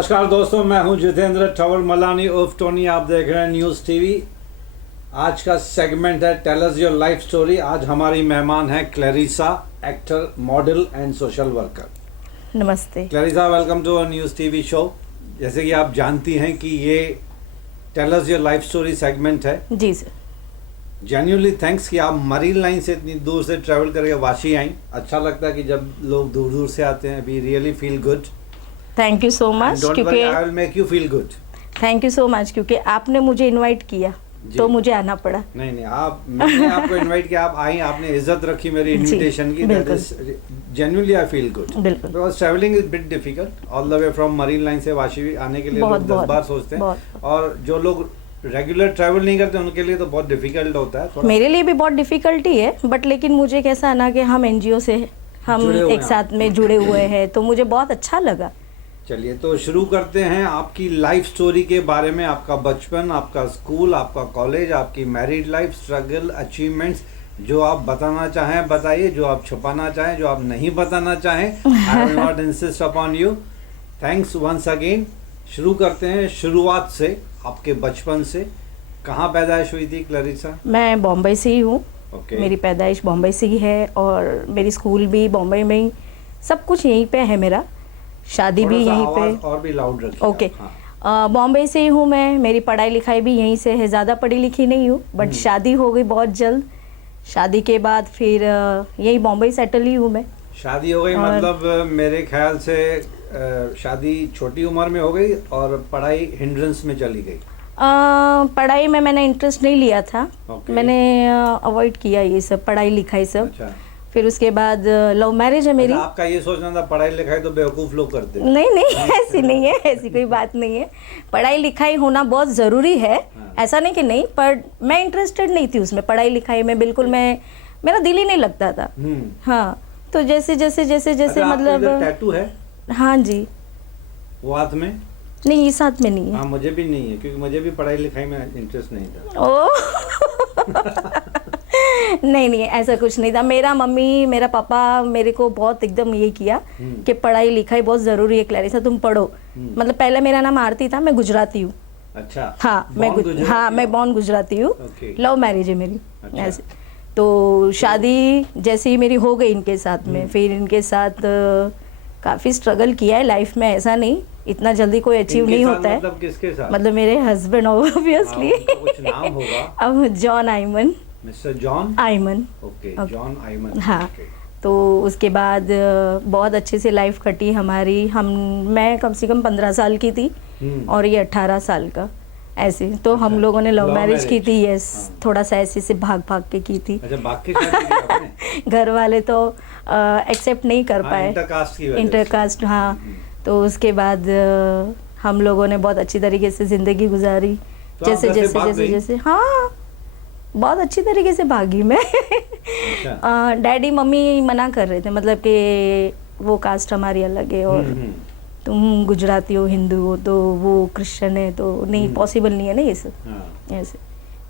नमस्कार दोस्तों, मैं हूं जितेंद्र ठवर मलानी उर्फ टोनी। आप देख रहे हैं न्यूज़ टीवी। आज का सेगमेंट है tell us your life story. आज हमारी मेहमान है Clarissa, actor, model and social worker. नमस्ते Clarissa, welcome to news TV show. जैसे कि आप जानती हैं कि ये tell us your life story segment है। जी सर। जेन्युइनली थैंक्स कि आप मरीन लाइन से इतनी दूर से ट्रैवल करके वाशी आई। अच्छा लगता है कि जब लोग दूर दूर से आते हैं। We really feel good. Thank you so much क्योंकि I will make you feel good. Thank you so much क्योंकि आपने मुझे इनवाइट किया तो मुझे आना पड़ा। नहीं, मैंने आपको इनवाइट किया, आप आई, आपने इज्जत रखी मेरी इनविटेशन की। That is genuinely I feel good. बिल्कुल। Because traveling is bit difficult all the way from Marine Line से वाशी आने के लिए लोग 10 बार सोचते हैं, और जो लोग रेगुलर ट्रैवल नहीं करते उनके लिए तो बहुत डिफिकल्ट होता है। मेरे लिए भी बहुत डिफिकल्टी है, बट लेकिन मुझे कैसा ना कि हम एनजीओ से हम एक साथ में जुड़े हुए हैं तो मुझे बहुत अच्छा लगा। चलिए तो शुरू करते हैं आपकी लाइफ स्टोरी के बारे में। आपका बचपन, आपका स्कूल, आपका कॉलेज, आपकी मैरिड लाइफ, स्ट्रगल, अचीवमेंट्स, जो आप बताना चाहें बताइए, जो आप छुपाना चाहें, जो आप नहीं बताना चाहें, I will not insist upon you. Thanks once again. शुरू करते हैं शुरुआत से, आपके बचपन से। कहाँ पैदाइश हुई थी क्लैरिसा? मैं बॉम्बे से ही हूँ। Okay. मेरी पैदाइश बॉम्बे से ही है और मेरी स्कूल भी बॉम्बे में ही, सब कुछ यहीं पे है मेरा। शादी भी यहीं पे। और भी लाउड रखिए। ओके। बॉम्बे से ही हूँ मैं। मेरी पढ़ाई लिखाई भी यहीं से है। ज़्यादा पढ़ी लिखी नहीं हूँ, बट शादी हो गई बहुत जल्द। शादी के बाद फिर यही बॉम्बे सेटल ही हूँ मैं। शादी हो गई मतलब मेरे ख्याल से शादी छोटी उम्र में हो गई और पढ़ाई हिंड्रेंस में चली गई। पढ़ाई में मैंने इंटरेस्ट नहीं लिया था। Okay. मैंने अवॉइड किया ये सब पढ़ाई लिखाई सब। अच्छा। फिर उसके बाद लव मैरिज है मेरी। आपका ये सोचना था पढ़ाई लिखाई तो बेवकूफ लोग करते हैं। नहीं ऐसी नहीं है, ऐसी कोई बात नहीं है। पढ़ाई लिखाई होना बहुत ज़रूरी है। हाँ। ऐसा नहीं कि नहीं, पर मैं इंटरेस्टेड नहीं थी उसमें, पढ़ाई लिखाई में बिल्कुल। मेरा दिल ही नहीं लगता था। हाँ, तो जैसे अच्छा, मतलब टैटू है? हाँ जी। वो हाथ में? नहीं, ये साथ में नहीं है। हाँ, मुझे भी नहीं है क्योंकि मुझे भी पढ़ाई लिखाई में इंटरेस्ट नहीं था। ओ नहीं ऐसा कुछ नहीं था। मेरा मम्मी मेरा पापा मेरे को बहुत एकदम ये किया कि पढ़ाई लिखाई बहुत ज़रूरी है क्लैरिसा, तुम पढ़ो। मतलब पहले मेरा नाम आरती था, मैं गुजराती हूँ। अच्छा। हाँ, मैं बॉर्न गुजराती हूँ। लव मैरिज है मेरी। अच्छा। ऐसे तो शादी जैसे ही मेरी हो गई इनके साथ में, फिर इनके साथ काफ़ी स्ट्रगल किया है लाइफ में। ऐसा नहीं, इतना जल्दी कोई अचीव नहीं होता है। मतलब किसके साथ? मतलब मेरे हस्बैंड ऑब्वियसली। कुछ नाम होगा? अब John Aiman. Mister John Aiman. Okay, John Aiman. हाँ। तो उसके बाद बहुत अच्छे से लाइफ कटी हमारी। मैं कम से कम 15 साल की थी और ये 18 साल का। ऐसे तो हम लोगों ने लव मैरिज की थी। यस। थोड़ा सा ऐसे से भाग के की थी। अच्छा, भाग के शादी की आपने? घर वाले तो एक्सेप्ट नहीं कर पाए। इंटरकास्ट। हाँ। तो उसके बाद हम लोगों ने बहुत अच्छी तरीके से जिंदगी गुजारी। तो जैसे हाँ, बहुत अच्छी तरीके से भागी मैं। अच्छा। डैडी मम्मी मना कर रहे थे, मतलब कि वो कास्ट हमारी अलग है और तुम गुजराती हो, हिंदू हो, तो वो क्रिश्चियन है, तो नहीं, पॉसिबल नहीं है ना ये सब। ऐसे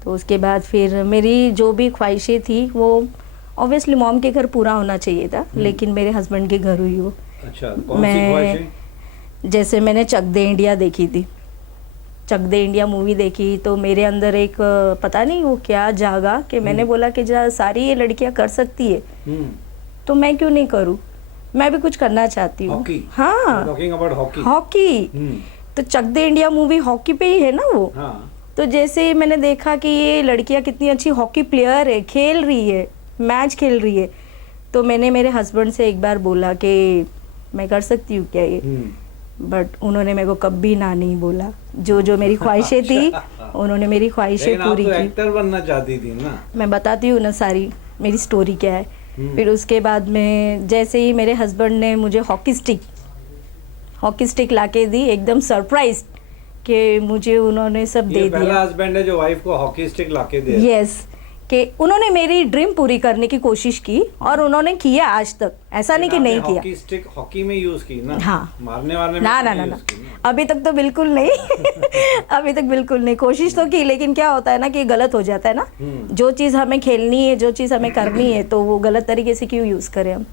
तो उसके बाद फिर मेरी जो भी ख्वाहिशें थी वो ऑब्वियसली मॉम के घर पूरा होना चाहिए था, लेकिन मेरे हस्बैंड के घर हुई वो। अच्छा, कौन सी ख्वाहिशें? जैसे मैंने चक दे इंडिया देखी थी, चक दे इंडिया मूवी देखी, तो मेरे अंदर एक पता नहीं वो क्या जागा कि मैंने बोला कि सारी ये लड़कियां कर सकती है तो मैं क्यों नहीं करूं, मैं भी कुछ करना चाहती हूँ। हाँ, टॉकिंग अबाउट हॉकी। तो चक दे इंडिया मूवी हॉकी पे ही है ना वो। हाँ। तो जैसे मैंने देखा कि ये लड़कियां कितनी अच्छी हॉकी प्लेयर है, खेल रही है, मैच खेल रही है, तो मैंने मेरे हस्बैंड से एक बार बोला कि मैं कर सकती हूँ क्या ये, बट उन्होंने मेरे को कभी ना नहीं बोला। जो मेरी ख्वाहिशें थी उन्होंने मेरी ख्वाहिशें पूरी की। एक्टर बनना चाहती थी ना? मैं बताती हूँ ना सारी मेरी स्टोरी क्या है। फिर उसके बाद में जैसे ही मेरे हस्बैंड ने मुझे हॉकी स्टिक लाके दी, एकदम सरप्राइज कि मुझे उन्होंने सब दे दिया। पहला हस्बैंड है जो वाइफ को हॉकी स्टिक लाके दे। यस, कि उन्होंने मेरी ड्रीम पूरी करने की कोशिश की और उन्होंने किया आज तक। ऐसा नहीं कि नहीं किया। हॉकी स्टिक हॉकी में यूज की ना? हाँ। मारने वाले ना अभी तक तो बिल्कुल नहीं। अभी तक बिल्कुल नहीं। कोशिश तो की, लेकिन क्या होता है ना कि गलत हो जाता है ना। जो चीज़ हमें खेलनी है, जो चीज़ हमें करनी है, तो वो गलत तरीके से क्यों यूज करें हम।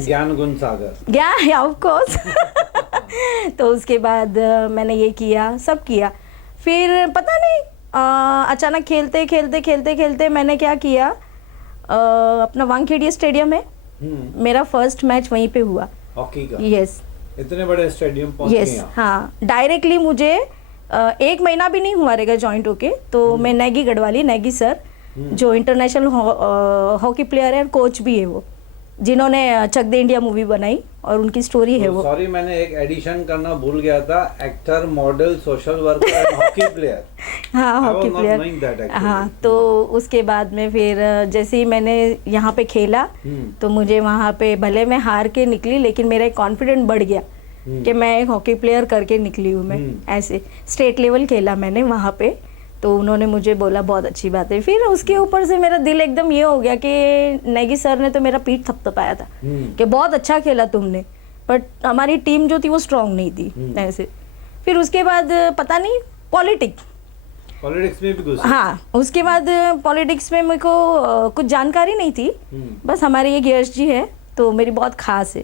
ज्ञान गुण सागर। Of course. तो उसके बाद मैंने ये किया, सब किया। फिर पता नहीं अचानक खेलते खेलते खेलते खेलते मैंने क्या किया, अपना वानखेड़े स्टेडियम है, मेरा फर्स्ट मैच वहीं पे हुआ हॉकी का। यस, इतने बड़े स्टेडियम पहुंच गए यस, आप। हाँ, डायरेक्टली मुझे 1 महीना भी नहीं हुआ रहेगा ज्वाइंट होके, तो मैं नेगी गढ़वाली, नेगी सर जो इंटरनेशनल हॉकी प्लेयर है और कोच भी है, वो जिन्होंने चक दे इंडिया मूवी बनाई और उनकी स्टोरी है वो। सॉरी, मैंने एक एडिशन करना भूल गया था, actor, model, social worker, hockey player. हाँ, हॉकी प्लेयर। हाँ, तो उसके बाद में फिर जैसे ही मैंने यहाँ पे खेला तो मुझे वहाँ पे भले मैं हार के निकली, लेकिन मेरा एक कॉन्फिडेंस बढ़ गया कि मैं एक हॉकी प्लेयर करके निकली हूँ। मैं ऐसे स्टेट लेवल खेला मैंने वहाँ पे, तो उन्होंने मुझे बोला बहुत अच्छी बात है। फिर उसके ऊपर से मेरा दिल एकदम ये हो गया कि नेगी सर ने तो मेरा पीठ थपथपाया था कि बहुत अच्छा खेला तुमने, बट हमारी टीम जो थी वो स्ट्रांग नहीं थी ऐसे। फिर उसके बाद पता नहीं पॉलिटिक्स में भी घुसे। हाँ, उसके बाद पॉलिटिक्स में मेरे को कुछ जानकारी नहीं थी, बस हमारे एक यश जी है तो मेरी बहुत खास है,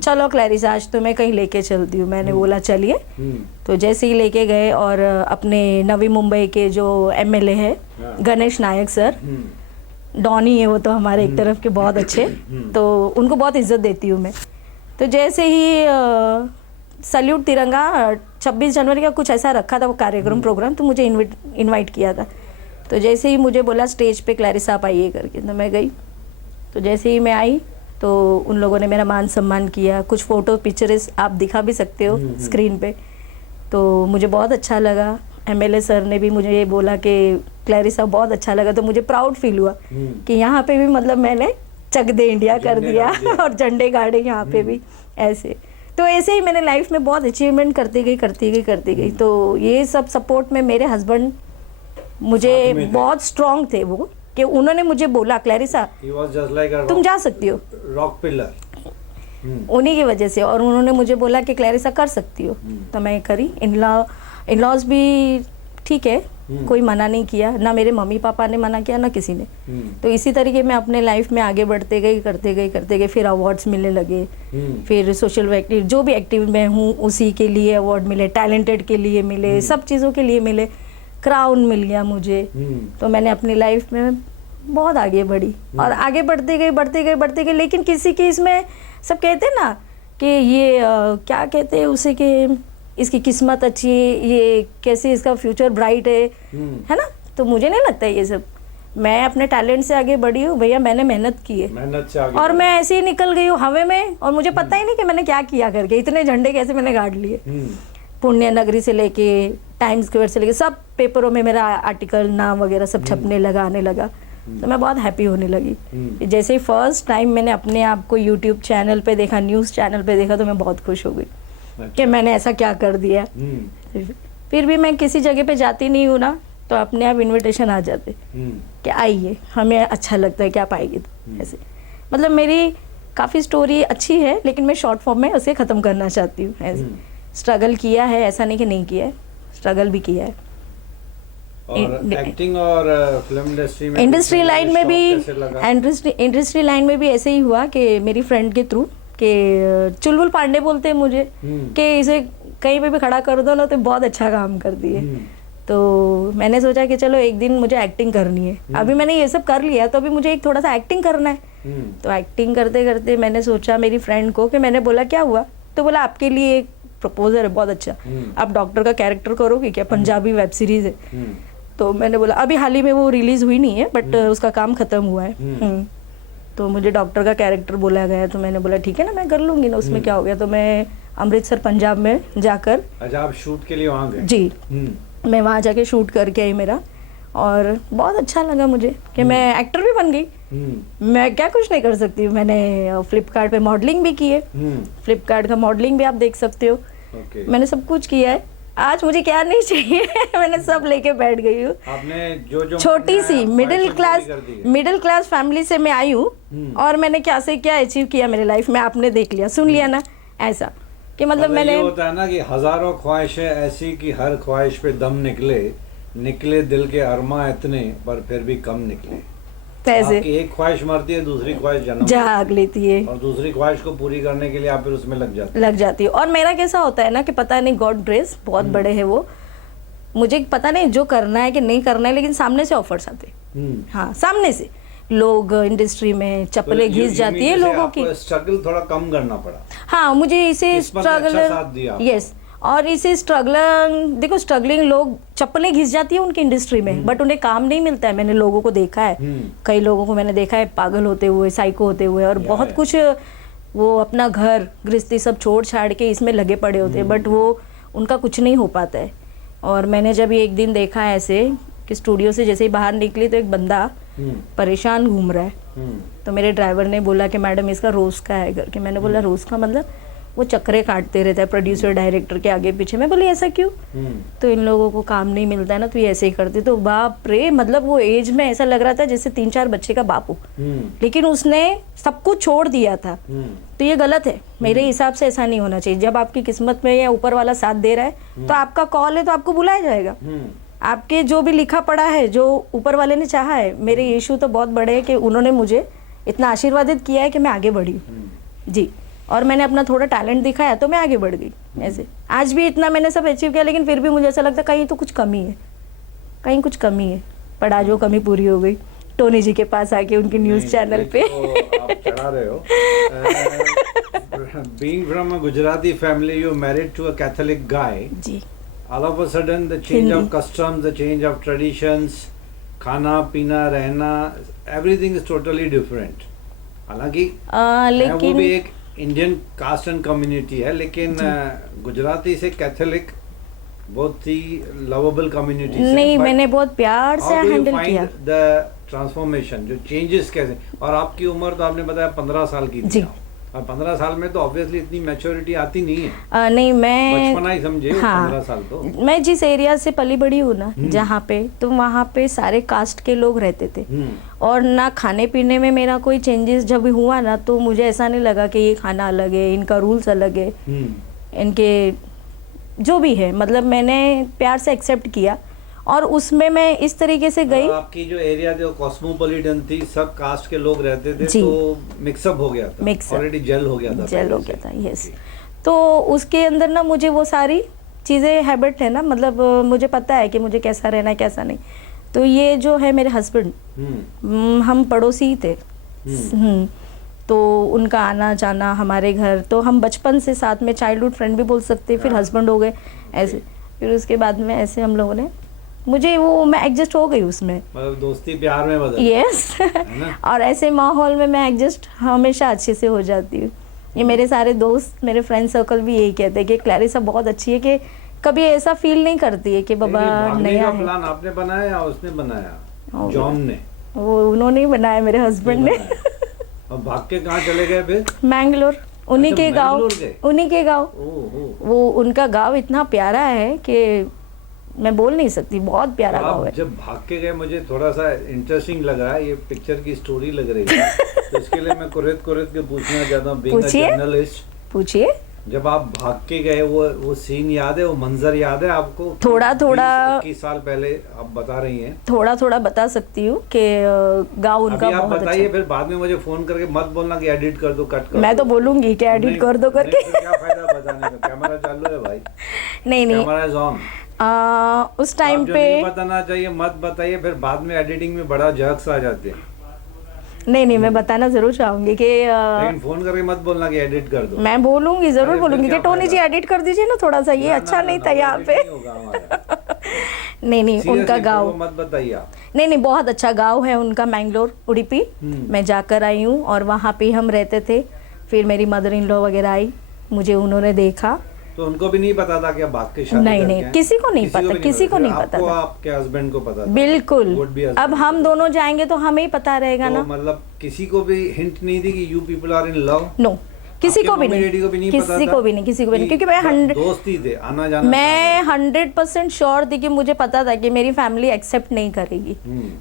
चलो क्लैरिसा आज तो मैं कहीं लेके चलती हूँ। मैंने बोला चलिए, तो जैसे ही लेके गए और अपने नवी मुंबई के जो एमएलए है गणेश नायक सर, डॉनी है वो तो हमारे एक तरफ के बहुत अच्छे, तो उनको बहुत इज्जत देती हूँ मैं। तो जैसे ही सल्यूट तिरंगा 26 जनवरी का कुछ ऐसा रखा था वो कार्यक्रम प्रोग्राम, तो मुझे इनवाइट किया था। तो जैसे ही मुझे बोला स्टेज पे क्लैरिसा आप आइए करके, तो मैं गई। तो जैसे ही मैं आई तो उन लोगों ने मेरा मान सम्मान किया, कुछ फ़ोटो पिक्चर्स आप दिखा भी सकते हो स्क्रीन पे, तो मुझे बहुत अच्छा लगा। एमएलए सर ने भी मुझे ये बोला कि क्लैरिसा बहुत अच्छा लगा, तो मुझे प्राउड फील हुआ कि यहाँ पे भी मतलब मैंने चक दे इंडिया कर दिया और झंडे गाड़े यहाँ पे भी ऐसे। तो ऐसे ही मैंने लाइफ में बहुत अचीवमेंट करती गई। तो ये सब सपोर्ट में मेरे हस्बैंड मुझे बहुत स्ट्रॉन्ग थे वो, कि उन्होंने मुझे बोला क्लैरिसा तुम जा सकती हो, रॉक पिलर उन्हीं की वजह से। और उन्होंने मुझे बोला कि क्लैरिसा कर सकती हो, तो मैं करी। इन-लॉज भी ठीक है, कोई मना नहीं किया, ना मेरे मम्मी पापा ने मना किया, ना किसी ने। तो इसी तरीके मैं अपने लाइफ में आगे बढ़ते गई। फिर अवार्ड्स मिलने लगे, फिर सोशल एक्टिव जो भी एक्टिव मैं हूँ उसी के लिए अवार्ड मिले, टैलेंटेड के लिए मिले, सब चीज़ों के लिए मिले, क्राउन मिल गया मुझे। तो मैंने अपनी लाइफ में बहुत आगे बढ़ी और आगे बढ़ते गए। लेकिन किसी की इसमें सब कहते हैं ना कि ये क्या कहते हैं उसे, कि इसकी किस्मत अच्छी है, ये कैसे इसका फ्यूचर ब्राइट है ना। तो मुझे नहीं लगता ये सब, मैं अपने टैलेंट से आगे बढ़ी हूँ भैया, मैंने मेहनत की है, मेहनत से आगे और मैं ऐसे ही निकल गई हूँ हवे में, और मुझे पता ही नहीं कि मैंने क्या किया करके, इतने झंडे कैसे मैंने गाड़ लिए। पुण्य नगरी से लेके टाइम्स स्क्वायर से लेके सब पेपरों में मेरा आर्टिकल, नाम वगैरह सब छपने लगा, आने लगा। तो मैं बहुत हैप्पी होने लगी। जैसे ही फर्स्ट टाइम मैंने अपने आप को यूट्यूब चैनल पे देखा, न्यूज़ चैनल पे देखा, तो मैं बहुत खुश हो गई कि मैंने ऐसा क्या कर दिया। फिर भी मैं किसी जगह पे जाती नहीं हूँ ना, तो अपने आप इनविटेशन आ जाते कि आइए, हमें अच्छा लगता है कि आप आइए। तो ऐसे मतलब मेरी काफ़ी स्टोरी अच्छी है, लेकिन मैं शॉर्ट फॉर्म में उसे ख़त्म करना चाहती हूँ। ऐसे स्ट्रगल किया है, ऐसा नहीं कि नहीं किया है, स्ट्रगल भी किया है। और एक्टिंग और फिल्म इंडस्ट्री लाइन में भी इंडस्ट्री लाइन में भी ऐसे ही हुआ कि मेरी फ्रेंड के थ्रू, कि चुलबुल पांडे बोलते हैं मुझे कि इसे कहीं पे भी खड़ा कर दो ना तो बहुत अच्छा काम कर दिए। तो मैंने सोचा कि चलो एक दिन मुझे एक्टिंग करनी है। अभी मैंने ये सब कर लिया, तो अभी मुझे एक थोड़ा सा एक्टिंग करना है। तो एक्टिंग करते करते मैंने सोचा मेरी फ्रेंड को, कि मैंने बोला क्या हुआ, तो बोला आपके लिए एक प्रपोजल है बहुत अच्छा, आप डॉक्टर का कैरेक्टर करोगे क्या, पंजाबी वेब सीरीज है। तो मैंने बोला अभी हाल ही में वो रिलीज हुई नहीं है, बट उसका काम खत्म हुआ है। तो मुझे डॉक्टर का कैरेक्टर बोला गया, तो मैंने बोला ठीक है ना, मैं कर लूंगी ना, उसमें क्या हो गया। तो मैं अमृतसर पंजाब में जाकर, अच्छा आप शूट के लिए वहाँ गए? जी, मैं वहाँ जाके शूट करके आई मेरा, और बहुत अच्छा लगा मुझे कि मैं एक्टर भी बन गई। मैं क्या कुछ नहीं कर सकती हूँ, मैंने फ्लिपकार्ट पे मॉडलिंग भी की है, फ्लिपकार्ट का मॉडलिंग भी आप देख सकते हो। मैंने सब कुछ किया है, आज मुझे क्या नहीं चाहिए मैंने सब लेके बैठ गई हूँ। आपने जो छोटी सी मिडिल क्लास फैमिली से मैं आई हूँ, और मैंने क्या से क्या अचीव किया मेरे लाइफ में, आपने देख लिया, सुन लिया ना। ऐसा कि मतलब मैंने, ये होता है ना कि हजारों ख्वाहिशें ऐसी कि हर ख्वाहिश पे दम निकले दिल के अरमा इतने, पर फिर भी कम निकले। ऐसे आपकी एक ख्वाहिश मरती है, दूसरी ख्वाहिश जन्म जाग लेती है, और दूसरी ख्वाहिश को पूरी करने के लिए आप फिर उसमें लग जाते हैं। लग जाती है। और मेरा कैसा होता है ना कि पता नहीं, गॉड ग्रेस बहुत बड़े हैं वो, मुझे पता नहीं जो करना है कि नहीं करना है, लेकिन सामने से ऑफर्स आते, हाँ सामने से लोग इंडस्ट्री में चप्पलें घिस जाती है लोगों की। स्ट्रगल थोड़ा कम करना पड़ा। हाँ मुझे इसे किस्मत ने अच्छा साथ दिया स्ट्रगल, आपको। यस, और इसे स्ट्रगलिंग, देखो स्ट्रगलिंग लोग, चप्पलें घिस जाती है उनकी इंडस्ट्री में, बट उन्हें काम नहीं मिलता है। मैंने लोगों को देखा है, कई लोगों को मैंने देखा है पागल होते हुए, साइको होते हुए, और बहुत कुछ वो अपना घर गृहस्थी सब छोड़ छाड़ के इसमें लगे पड़े होते हैं, बट वो उनका कुछ नहीं हो पाता है। और मैंने जब एक दिन देखा ऐसे कि स्टूडियो से जैसे ही बाहर निकली तो एक बंदा परेशान घूम रहा है, तो मेरे ड्राइवर ने बोला कि मैडम इसका रोज़ का है करके। मैंने बोला रोज़ का मतलब? वो चक्रे काटते रहता है प्रोड्यूसर डायरेक्टर के आगे पीछे। मैं बोली ऐसा क्यों? तो इन लोगों को काम नहीं मिलता है ना, तो ये ऐसे ही करते। तो बाप रे, मतलब वो एज में ऐसा लग रहा था जैसे 3-4 बच्चे का बाप हो, लेकिन उसने सब कुछ छोड़ दिया था। तो ये गलत है, मेरे हिसाब से ऐसा नहीं होना चाहिए। जब आपकी किस्मत में या ऊपर वाला साथ दे रहा है तो आपका कॉल है तो आपको बुलाया जाएगा। आपके जो भी लिखा पड़ा है, जो ऊपर वाले ने चाहा है, मेरे यीशु तो बहुत बड़े हैं कि उन्होंने मुझे इतना आशीर्वादित किया है कि मैं आगे बढ़ी जी। और मैंने अपना थोड़ा टैलेंट दिखाया तो मैं आगे बढ़ गई। ऐसे आज भी इतना मैंने सब अचीव किया, लेकिन फिर भी मुझे ऐसा लगता है कहीं तो कुछ कमी है, कहीं कुछ कमी है। पर आज वो कमी पूरी हो गई टोनी जी के पास आके, उनके न्यूज़ चैनल पे। आप चढ़ा रहे हो। Being from a Gujarati family, you married to a Catholic guy. Ji. All of a sudden, the change of customs, the change of traditions, खाना पीना रहना, everything is totally different. हालांकि वो भी एक इंडियन कास्ट एंड कम्युनिटी है, लेकिन गुजराती से कैथोलिक बहुत ही लवेबल कम्युनिटी से। नहीं, मैंने बहुत प्यार से हैंडल किया। द ट्रांसफॉर्मेशन, जो चेंजेस कैसे, और आपकी उम्र तो आपने बताया 15 साल की थी, और 15 साल में तो ऑब्वियसली इतनी मैच्योरिटी आती नहीं है। नहीं, मैं बचपना ही समझे। हाँ, 15 साल तो मैं जिस एरिया से पली बड़ी हूँ ना, जहाँ पे, तो वहाँ पे सारे कास्ट के लोग रहते थे, और ना खाने पीने में मेरा कोई चेंजेस जब हुआ ना, तो मुझे ऐसा नहीं लगा कि ये खाना अलग है, इनका रूल्स अलग है, इनके जो भी है, मतलब मैंने प्यार से एक्सेप्ट किया। और उसमें मैं इस तरीके से गई। आपकी जो एरिया जो कॉस्मोपॉलिटन थी, सब कास्ट के लोग रहते थे, तो मिक्सअप हो गया था, ऑलरेडी जेल हो गया था, यस। तो उसके अंदर ना मुझे वो सारी चीज़ें हैबिट है ना, मतलब मुझे पता है कि मुझे कैसा रहना है कैसा नहीं। तो ये जो है मेरे हस्बैंड, हम पड़ोसी ही थे, तो उनका आना जाना हमारे घर, तो हम बचपन से साथ में, चाइल्डहुड फ्रेंड भी बोल सकते, फिर हस्बैंड हो गए ऐसे। फिर उसके बाद में ऐसे हम लोगों ने, मुझे वो, मैं एडजस्ट हो गई उसमें, मतलब दोस्ती प्यार में बदल, यस। और ऐसे माहौल में मैं एडजस्ट हमेशा अच्छे से हो जाती हूँ। ये मेरे सारे दोस्त, मेरे फ्रेंड सर्कल भी यही कहते हैं कि क्लैरिसा बहुत अच्छी है, कि कभी ऐसा फील नहीं करती है कि बाबा नया है। प्लान आपने बनाया या उसने बनाया? जॉन ने? वो उन्होंने ही बनाया, मेरे हस्बैंड ने। और भाग के कहाँ चले गए फिर? मैंगलोर, उन्हीं के गाँव, उन्हीं के गाँव। वो उनका गाँव इतना प्यारा है कि मैं बोल नहीं सकती, बहुत प्यारा गाँव है। जब भाग के गए, मुझे थोड़ा सा इंटरेस्टिंग लग रहा है, ये पिक्चर की स्टोरी लग रही है, तो इसके लिए मैं कुरेद के पूछना चाहता हूँ, बीइंग अ जर्नलिस्ट। पूछिए। जब आप भाग के गए, वो सीन याद है, वो मंजर याद है आपको? थोड़ा 21 साल पहले आप बता रही हैं। थोड़ा बता सकती हूँ कि गाँव उनका अभी आप बहुत बताइए, अच्छा। फिर बाद में मुझे फोन करके मत बोलना कि एडिट कर दो, कट कर मैं दो। तो बोलूंगी कि एडिट कर दो करके। क्या फायदा बताने का, कैमरा चालू है भाई। नहीं, कैमरा इज ऑन। उस टाइम पे नहीं बताना चाहिए मत बताइए, फिर बाद में एडिटिंग में बड़ा जर्क्स आ जाते हैं। नहीं, मैं बताना जरूर चाहूंगी कि लेकिन फोन करके मत बोलना कि एडिट कर दो। मैं बोलूंगी, जरूर बोलूंगी कि टोनी जी एडिट कर दीजिए ना थोड़ा सा, ये अच्छा नहीं था यहाँ पे। नहीं, उनका गाँव मत बताइए। नहीं, बहुत अच्छा गाँव है उनका, मैंगलोर, उडुपी। मैं जाकर आई हूँ और वहाँ पे हम रहते थे। फिर मेरी मदर इन लॉ वगैरह आई, मुझे उन्होंने देखा, तो उनको भी नहीं पता था कि आप भाग के शादी नहीं, किसी को नहीं पता, किसी को नहीं पता था। आपके हस्बैंड को पता था? बिल्कुल। अब हम दोनों जाएंगे तो हमें ही पता रहेगा ना। मतलब किसी को भी हिंट नहीं दी कि you people are in love? No, किसी को भी नहीं, किसी को भी नहीं, क्योंकि मैं दोस्ती थे, आना जाना, मैं 100% श्योर थी कि मुझे पता था कि मेरी फैमिली एक्सेप्ट नहीं करेगी,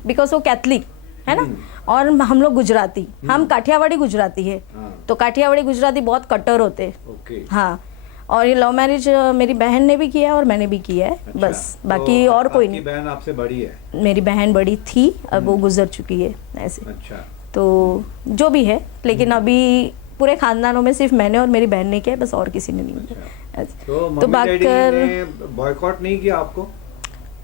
बिकॉज वो कैथलिक है ना, और हम लोग गुजराती, हम काठियावाड़ी गुजराती है, तो काठियावाड़ी गुजराती बहुत कट्टर होते, हाँ। और ये लव मैरिज मेरी बहन ने भी किया है और मैंने भी किया है। अच्छा, बस बाकी तो और कोई आपकी नहीं। बहन आपसे बड़ी है? मेरी बहन बड़ी थी, अब वो गुजर चुकी है ऐसे। अच्छा। तो जो भी है, लेकिन अभी पूरे खानदानों में सिर्फ मैंने और मेरी बहन ने किया है, बस और किसी ने नहीं किया ऐसे। तो मम्मी डैडी ने बॉयकॉट नहीं किया आपको?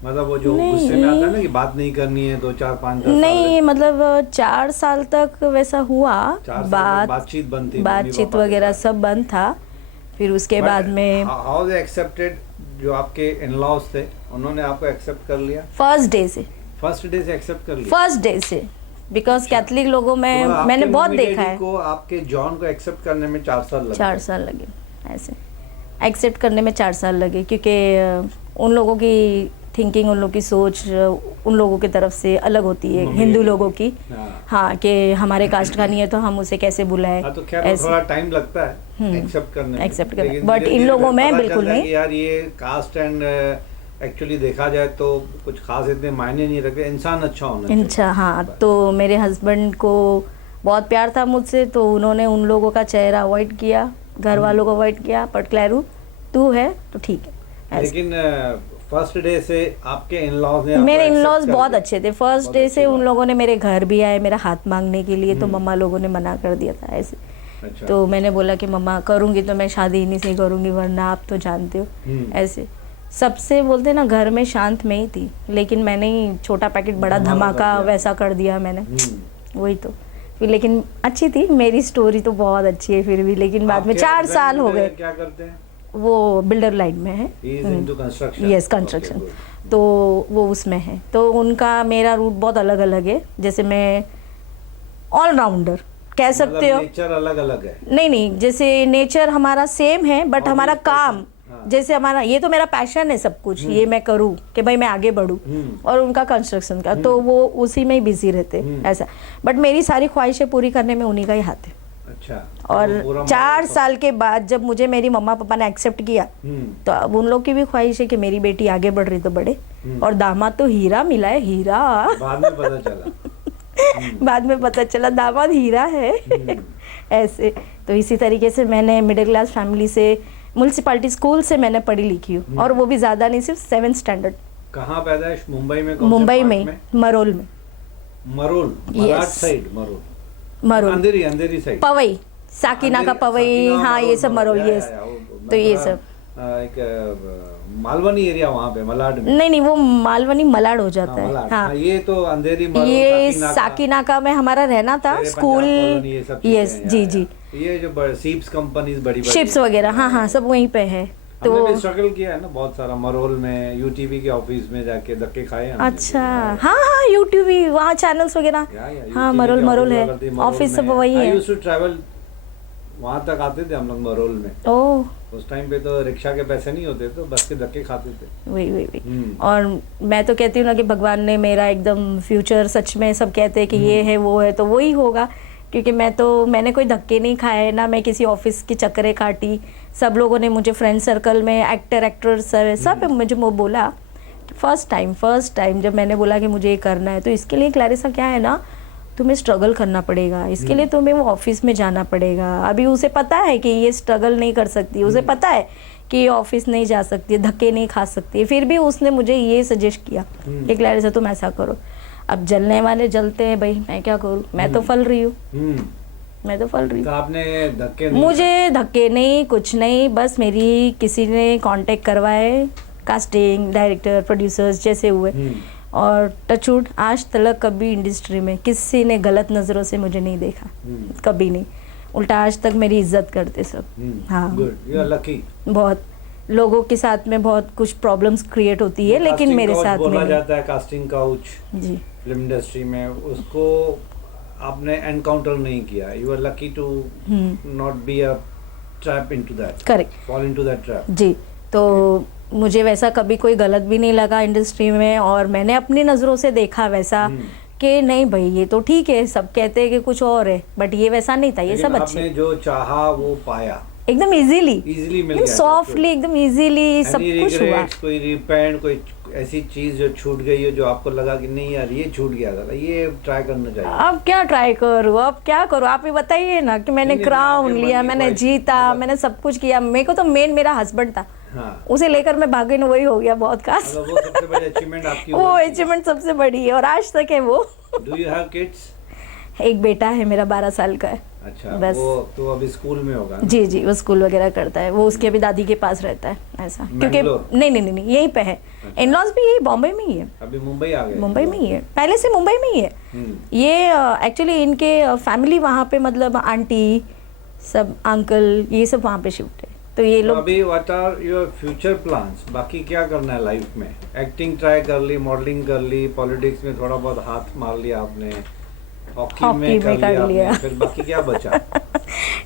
मतलब वो जो गुस्से में आता है ना कि बात नहीं करनी है 2 4 5 10 नहीं, मतलब 4 साल तक वैसा हुआ, 4 साल तक बातचीत बंद थी, बातचीत वगैरह सब बंद था। फिर उसके बाद में हाउ दे एक्सेप्टेड? जो आपके इन-लॉज थे उन्होंने आपको एक्सेप्ट कर लिया? फर्स्ट डे से एक्सेप्ट कर लिया? फर्स्ट डे से, बिकॉज कैथलिक लोगों में तो आपके मैंने बहुत मम्मी देखा डैडी है। को आपके जॉन को एक्सेप्ट करने में 4 साल लगे? 4 साल लगे ऐसे, एक्सेप्ट करने में 4 साल लगे, क्योंकि उन लोगों की थिंकिंग, उन लोगों की सोच उन लोगों की तरफ से अलग होती है, हिंदू लोगों की। हाँ, कि हमारे कास्ट का नहीं है तो हम उसे कैसे बुलाए। हाँ, तो खैर थोड़ा टाइम लगता है एक्सेप्ट करने में। एक्सेप्ट करने, लेकिन बट इन लोगों में बिल्कुल नहीं। यार ये कास्ट एंड एक्चुअली देखा जाए तो कुछ खास इतने मायने नहीं रखते, इंसान अच्छा होना चाहिए। अच्छा, हाँ। तो मेरे हस्बैंड को बहुत प्यार था मुझसे, तो उन्होंने उन लोगों का चेहरा अवॉइड किया, घर वालों को अवॉइड किया, बट क्लैरू तू है तो ठीक है। लेकिन फर्स्ट डे से आपके इन-लॉज ने मेरे इन-लॉज बहुत अच्छे थे। फर्स्ट डे से उन लोगों ने मेरे घर भी आए मेरा हाथ मांगने के लिए, तो मम्मा लोगों ने मना कर दिया था ऐसे। अच्छा। तो मैंने बोला कि मम्मा करूँगी तो मैं शादी इन्हीं से करूँगी, वरना आप तो जानते हो ऐसे। सबसे बोलते ना घर में शांत में ही थी, लेकिन मैंने ही छोटा पैकेट बड़ा धमाका वैसा कर दिया मैंने, वही तो। फिर लेकिन अच्छी थी मेरी स्टोरी, तो बहुत अच्छी है फिर भी। लेकिन बाद में 4 साल हो गए। क्या करते हैं वो? बिल्डर लाइन में है। Yes, construction. तो वो उसमें है, तो उनका मेरा रूट बहुत अलग अलग है। जैसे मैं ऑलराउंडर कह सकते हो। नेचर अलग अलग है? नहीं, जैसे नेचर हमारा सेम है, बट हमारा काम जैसे हमारा, ये तो मेरा पैशन है सब कुछ, ये मैं करूँ कि भाई मैं आगे बढ़ूँ, और उनका कंस्ट्रक्शन का, तो वो उसी में ही बिजी रहते ऐसा। बट मेरी सारी ख्वाहिशें पूरी करने में उन्हीं का ही हाथ है। अच्छा। और 4 साल के बाद जब मुझे मेरी मम्मा पापा ने एक्सेप्ट किया, तो अब उन लोग की भी ख्वाहिश है कि मेरी बेटी आगे बढ़ रही तो बढ़े। और दामाद तो हीरा मिला है, हीरा। बाद में पता चला बाद में पता चला दामाद हीरा है ऐसे। तो इसी तरीके से मैंने मिडिल क्लास फैमिली से, म्यूनसिपालिटी स्कूल से मैंने पढ़ी लिखी हूँ, और वो भी ज़्यादा नहीं, सिर्फ 7th स्टैंडर्ड। कहाँ पैदाइश? मुंबई में? मुंबई में, मरोल में। मरोल, मराठ साइड? मरोल, अंधेरी साइड, पवई, साकिना का पवई, हाँ ये सब मरोल। ये तो ये सब एक मालवनी एरिया वहाँ पे, मलाड में? नहीं, वो मालवनी मलाड हो जाता है। हाँ, ये तो अंधेरी, ये साकिनाका में हमारा रहना था स्कूल। यस, जी। ये जो शिप्स कंपनीज बड़ी शिप्स वगैरह, हाँ सब वहीं पे है। तो हमने भी स्ट्रगल किया है ना बहुत सारा, मरोल में यूटीवी के ऑफिस में जाके धक्के खाए हमने। अच्छा, हाँ यूटीवी, वहाँ चैनल्स वगैरह। हाँ, मरोल है, ऑफिस सब वही है। आई यूज्ड टू ट्रैवल, वहाँ तक आते थे हम लोग मरोल में। ओह, उस टाइम पे तो रिक्शा के पैसे नहीं होते, तो बस के धक्के खाते थे। वही। और मैं तो कहती हूँ ना कि भगवान ने मेरा एकदम फ्यूचर, सच में सब कहते हैं कि ये है वो है, तो वही होगा। क्योंकि मैंने कोई धक्के नहीं खाए ना, मैं किसी ऑफिस की चक्करें काटी। सब लोगों ने मुझे फ्रेंड सर्कल में, एक्टर सब मुझे वो बोला। फर्स्ट टाइम जब मैंने बोला कि मुझे ये करना है, तो इसके लिए क्लैरिसा क्या है ना, तुम्हें स्ट्रगल करना पड़ेगा, इसके लिए तुम्हें वो ऑफिस में जाना पड़ेगा। अभी उसे पता है कि ये स्ट्रगल नहीं कर सकती, उसे पता है कि ये ऑफिस नहीं जा सकती, धक्के नहीं खा सकती, फिर भी उसने मुझे ये सजेस्ट किया कि क्लैरिसा तुम ऐसा करो। अब जलने वाले जलते हैं भाई, मैं क्या करूँ, मैं तो फल रही हूँ। तो आपने धक्के नहीं? मुझे धक्के नहीं, कुछ नहीं, बस मेरी किसी ने कांटेक्ट करवाए, कास्टिंग डायरेक्टर, प्रोड्यूसर्स जैसे हुए, और टचवुड आज तक कभी इंडस्ट्री में किसी ने गलत नज़रों से मुझे नहीं देखा, कभी नहीं। उल्टा आज तक मेरी इज्जत करते सब। हाँ, यू आर लकी। बहुत लोगों के साथ में बहुत कुछ प्रॉब्लम्स क्रिएट होती है, लेकिन मेरे साथ में बोला जाता है कास्टिंग काउच जी फिल्म इंडस्ट्री में, उसको आपने एनकाउंटर नहीं किया। You are lucky to not be a trap into that, correct, fall into that trap. जी, तो मुझे वैसा कभी कोई गलत भी नहीं लगा इंडस्ट्री में, और मैंने अपनी नज़रों से देखा वैसा कि नहीं भाई ये तो ठीक है, सब कहते हैं कि कुछ और है, बट ये वैसा नहीं था, ये सब अच्छे। आपने जो चाहा वो पाया एकदम इजीली मिल गया, सॉफ्टली, एकदम इजीली सब कुछ हुआ। कोई रिपेंट, कोई ऐसी चीज जो छूट गई हो, जो आपको लगा कि नहीं यार ये छूट गया था, ये ट्राई करना चाहिए? अब क्या ट्राई करूँ, अब क्या करूँ, आप ही बताइए ना कि मैंने नहीं, क्राउन आपके लिया, मन की मैंने ख्वाहिश, जीता, मतलब- मैंने सब कुछ किया। मेरे को तो मेन मेरा हस्बैंड था, हाँ, उसे लेकर मैं भागी ना, वही हो गया बहुत खास। मतलब वो सबसे बड़ी अचीवमेंट आपकी वो अचीवमेंट सबसे बड़ी है और आज तक है वो। Do you have kids? एक बेटा है मेरा, 12 साल का है। अच्छा, बस। वो तो अभी स्कूल में होगा ना? जी जी, वो स्कूल वगैरह करता है, वो उसके अभी दादी के पास रहता है ऐसा, क्योंकि मैंगलोर? नहीं यहीं पे है। इनलॉज भी यही बॉम्बे में ही है, अभी मुंबई आ गए? मुंबई में ही है, पहले से मुंबई में ही है। ये एक्चुअली इनके फैमिली वहाँ पे, मतलब आंटी सब, अंकल, ये सब वहाँ पे शिफ्ट है, तो ये तो लोग। अभी what are your future plans? बाकी क्या करना है लाइफ में? एक्टिंग ट्राई कर ली, मॉडलिंग कर ली, पॉलिटिक्स में थोड़ा बहुत हाथ मार लिया आपने, हॉकी में कर लिया आपने, फिर बाकी क्या बचा?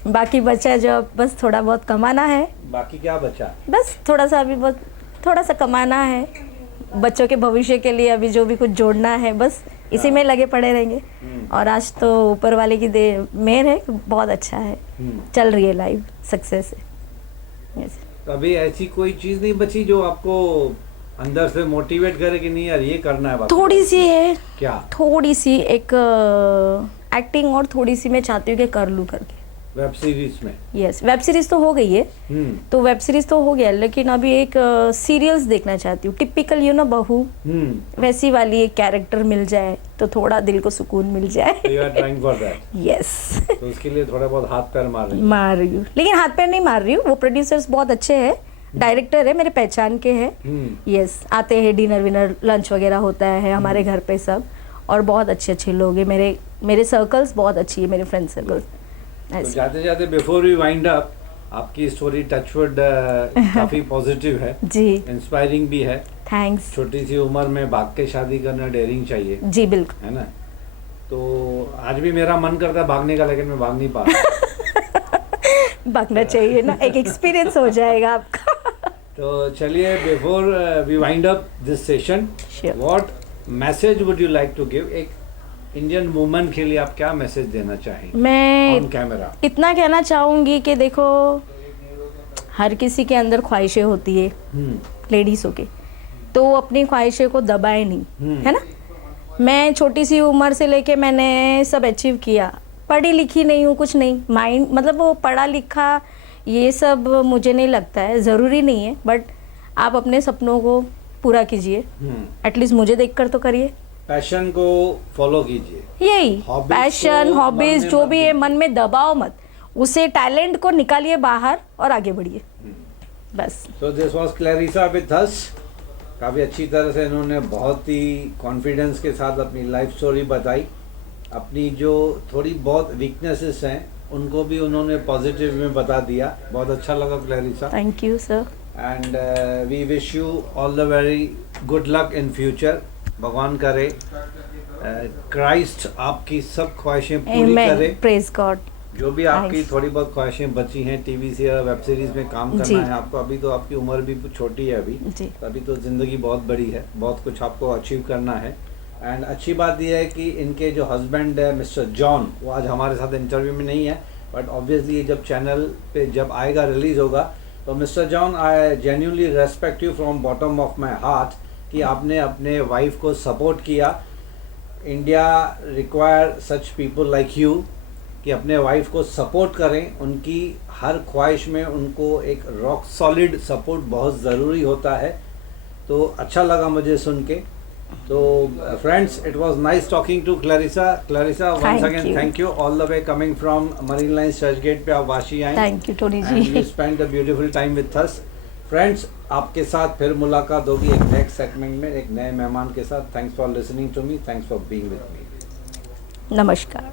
बाकी बचा जो बस थोड़ा बहुत कमाना है, बाकी क्या बचा? बस थोड़ा सा अभी बहुत थोड़ा सा कमाना है, बच्चों के भविष्य के लिए अभी जो भी कुछ जोड़ना है, बस इसी में लगे पड़े रहेंगे। और आज तो ऊपर वाले की मेहर है, बहुत अच्छा है, चल रही है लाइफ, सक्सेस है। yes. तो अभी ऐसी कोई चीज नहीं बची जो आपको अंदर से मोटिवेट करे कि नहीं यार ये करना है? बाकी थोड़ी सी है, क्या? थोड़ी सी एक एक्टिंग, और थोड़ी सी मैं चाहती हूँ कि कर लूँ करके। वेब सीरीज में? यस, वेब सीरीज तो हो गई है, तो वेब सीरीज तो हो गया, लेकिन अभी एक सीरियल्स देखना चाहती हूँ, टिपिकल यू नो बहू, वैसी वाली एक कैरेक्टर मिल जाए तो थोड़ा दिल को सुकून मिल जाए। You are trying for that? Yes. तो उसके लिए थोड़ा बहुत हाथ पैर मार रही हूँ, लेकिन हाथ पैर नहीं मार रही हूँ, वो प्रोड्यूसर्स बहुत अच्छे हैं, डायरेक्टर है मेरे पहचान के हैं। यस, आते हैं, डिनर विनर लंच वगैरह होता है हमारे घर पे सब, और बहुत अच्छे लोग हैं, मेरे सर्कल्स बहुत अच्छी है, मेरे फ्रेंड सर्कल्स। तो जाते जाते बिफोर वी वाइंड अप, आपकी स्टोरी टचवुड काफी पॉजिटिव है जी, इंस्पायरिंग भी है। थैंक्स। छोटी सी उम्र में भाग के शादी करना डेयरिंग चाहिए जी बिल्कुल, है ना? तो आज भी मेरा मन करता है भागने का, लेकिन मैं भाग नहीं पा रहा। भागना चाहिए ना, एक एक्सपीरियंस हो जाएगा आपका। तो चलिए, before we wind up this session, Sure. What message would you like to give? एक इंडियन वुमन के लिए आप क्या मैसेज देना चाहेंगे मैं ऑन कैमरा? इतना कहना चाहूँगी कि देखो, हर किसी के अंदर ख्वाहिशें होती है, लेडीज़ों के, तो वो अपनी ख्वाहिशें को दबाए नहीं, है ना? मैं छोटी सी उम्र से लेके मैंने सब अचीव किया, पढ़ी लिखी नहीं हूँ, कुछ नहीं, माइंड मतलब वो पढ़ा लिखा ये सब मुझे नहीं लगता है, ज़रूरी नहीं है, बट आप अपने सपनों को पूरा कीजिए, एटलीस्ट मुझे देखकर तो करिए, पैशन को फॉलो कीजिए, यही Hobbies पैशन, को हॉबीज मन में जो मत भी है, दीजिए। मन में दबाओ मत, उसे टैलेंट को निकालिए बाहर और आगे बढ़िए, बस। So this was Clarissa with us. काफ़ी अच्छी तरह से इन्होंने बहुत ही कॉन्फिडेंस के साथ अपनी लाइफ स्टोरी बताई, अपनी जो थोड़ी बहुत वीकनेसेस हैं उनको भी उन्होंने पॉजिटिव में बता दिया। बहुत अच्छा लगा Clarissa, thank you sir, and we wish you all the very good luck in future. भगवान करे क्राइस्ट आपकी सब ख्वाहिशें पूरी करे। Amen, praise God. जो भी आपकी Nice. थोड़ी बहुत ख्वाहिशें बची हैं, टीवी से या वेब सीरीज में काम जी। करना है आपको, अभी तो आपकी उम्र भी छोटी है अभी, जी। तो अभी तो ज़िंदगी बहुत बड़ी है, बहुत कुछ आपको अचीव करना है। एंड अच्छी बात यह है कि इनके जो हस्बैंड है मिस्टर जॉन, वो आज हमारे साथ इंटरव्यू में नहीं है, बट ऑब्वियसली ये जब चैनल पे जब आएगा, रिलीज होगा, तो mister John, I genuinely respect you from bottom of my heart कि आपने अपने वाइफ को सपोर्ट किया। India require such people like you कि अपने वाइफ को सपोर्ट करें, उनकी हर ख्वाहिश में उनको एक रॉक सॉलिड सपोर्ट बहुत ज़रूरी होता है। तो अच्छा लगा मुझे सुन के। तो friends, it was nice talking to Clarissa. Clarissa, once again thank you, all the way coming from Marine Line Churchgate पे आप वाशी आए। Thank you Tony and you ji. Spend a beautiful time with us. Friends, आपके साथ फिर मुलाकात होगी एक नेक्स्ट सेगमेंट में एक नए मेहमान के साथ। Thanks for listening to me, thanks for being with me. नमस्कार।